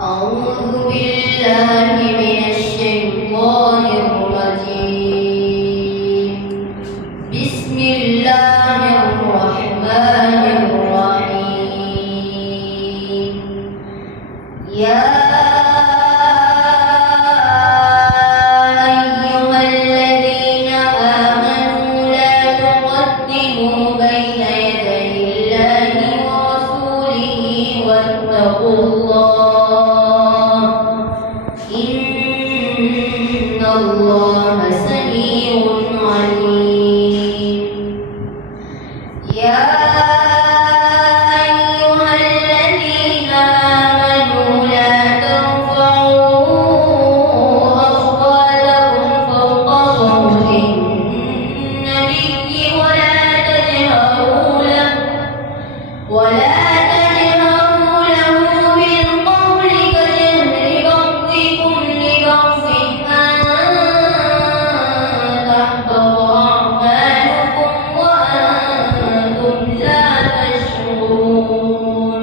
أعوذ بالله من الشيطان الرجيم. بسم الله الرحمن الرحيم. يا أيها الذين آمنوا لا تقدموا بين يدي الله ورسوله واتقوا الله إن الله سميع عليم. يا أيها الذين آمنوا لا ترفعوا أصواتكم فوق صوت النبي ولا تجهروا له بالقول كجهر بعضكم لبعض أن تحبط أعمالكم وأنتم لا تشعرون.